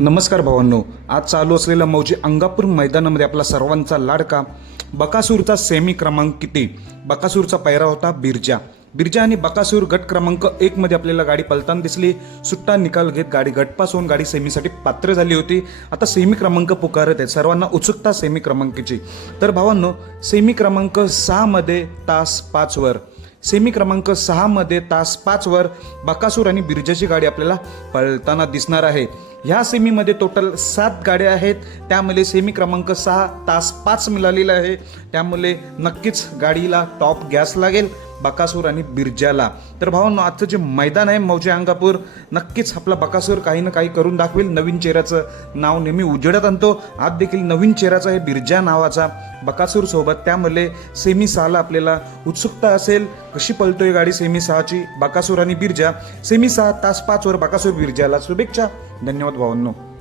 नमस्कार भावांनो आज चालू असलेल्या मौजी अंगापूर मैदानामध्ये आपला सर्वांचा लाडका बकासूरचा सेमी क्रमांक किती? बकासूरचा पैरा होता बिरजा. बिरजा आणि बकासूर गट क्रमांक एकमध्ये आपल्याला गाडी पलताना दिसली. सुट्टा निकाल घेत गाडी गटपास होऊन गाडी सेमीसाठी पात्र झाली होती. आता सेमी क्रमांक पुकारत आहेत. सर्वांना उत्सुकता सेमी क्रमांकाची. तर भावांनो सेमी क्रमांक सहामध्ये तास पाचवर. वर सेमी क्रमांक सहामध्ये तास पाचवर बकासूर आणि बिरजाची गाडी आपल्याला पळताना दिसणार आहे. ह्या सेमीमध्ये टोटल सात गाड्या आहेत. त्यामुळे सेमी क्रमांक सहा तास पाच मिळालेला आहे. त्यामुळे नक्कीच गाडीला टॉप गॅस लागेल. बकासूर आणि बिरजाला. तर भावांनो आजचं जे मैदान आहे मौजे अंगापूर नक्कीच आपला बकासूर काही ना काही करून दाखवेल. नवीन चेहऱ्याचं नाव नेहमी उजेडत आणतो. आज देखील नवीन चेहऱ्याचा आहे बिरजा नावाचा. बकासूर सोबत त्यामध्ये सेमी सहाला आपल्याला उत्सुकता असेल. कशी पलतोय गाडी सेमी सहाची? बकासूर आणि बिरजा. सेमी सहा तास पाचवर बकासूर बिरजाला शुभेच्छा. धन्यवाद भावांनो.